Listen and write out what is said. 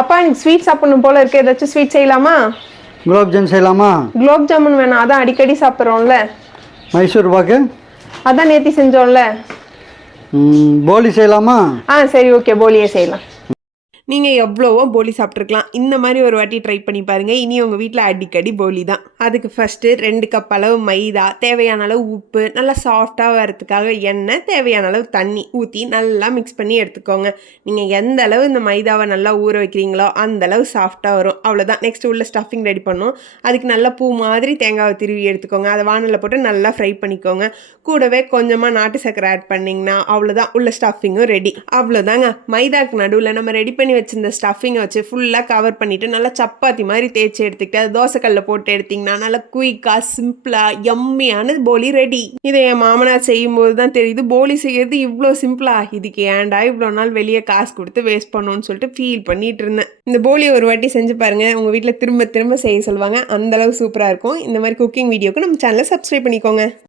அப்பா எனக்கு ஸ்வீட் சாப்பிடணும் போல இருக்கு. ஏதாச்சும் ஸ்வீட் செய்யலாமா? குலாப் ஜாமுன் செய்யலாமா? குலாப் ஜாமுன் வேணாம், அதான் அடிக்கடி சாப்பிட்றோம்ல. மைசூர் பாக்கு? அதான் நேத்தி செஞ்சோம்ல. போலி செய்யலாமா? சரி, ஓகே, போலியே செய்யலாம். நீங்கள் எவ்வளவோ போலி சாப்பிட்ருக்கலாம். இந்த மாதிரி ஒரு வாட்டி ட்ரை பண்ணி பாருங்கள். இனி உங்கள் வீட்டில் அடிக்கடி போலி தான். அதுக்கு ஃபஸ்ட்டு 2 கப் அளவு மைதா, தேவையான அளவு உப்பு, நல்லா சாஃப்டாக வரதுக்காக எண்ணெய், தேவையான அளவு தண்ணி ஊற்றி நல்லா மிக்ஸ் பண்ணி எடுத்துக்கோங்க. நீங்கள் எந்த அளவு இந்த மைதாவை நல்லா ஊற வைக்கிறீங்களோ அந்த அளவு சாஃப்டாக வரும். அவ்வளோதான். நெக்ஸ்ட் உள்ள ஸ்டஃபிங் ரெடி பண்ணணும். அதுக்கு நல்லா பூ மாதிரி தேங்காவை திருவி எடுத்துக்கோங்க. அதை வானலில் போட்டு நல்லா ஃப்ரை பண்ணிக்கோங்க. கூடவே கொஞ்சமாக நாட்டு சர்க்கரை ஆட் பண்ணிங்கன்னா அவ்வளோதான், உள்ள ஸ்டஃபிங்கும் ரெடி. அவ்வளோதாங்க. மைதாக்கு நடுவில் நம்ம ரெடி பண்ணி வச்சிருந்த ஸ்டஃபிங்கை வச்சு ஃபுல்லாக கவர் பண்ணிவிட்டு நல்லா சப்பாத்தி மாதிரி தேய்ச்சி எடுத்துக்கிட்டு அது தோசைக்கல்லில் போட்டு எடுத்திங்கன்னா நல்லா குயிக்காக சிம்பிளாக எம்மியான போலி ரெடி. இதை என் மாமனார் செய்யும்போது தான் தெரியுது, போலி செய்யறது இவ்வளோ சிம்பிளா, இதுக்கு ஏன்டா இவ்வளோ நாள் வெளியே காசு கொடுத்து வேஸ்ட் பண்ணணும்னு சொல்லிட்டு ஃபீல் பண்ணிட்டு இருந்தேன். இந்த போலியை ஒரு வாட்டி செஞ்சு பாருங்கள், உங்கள் வீட்டில் திரும்ப திரும்ப செய்ய சொல்லுவாங்க. அந்தளவு சூப்பராக இருக்கும். இந்த மாதிரி குக்கிங் வீடியோக்கு நம்ம சேனலை சப்ஸ்கிரைப் பண்ணிக்கோங்க.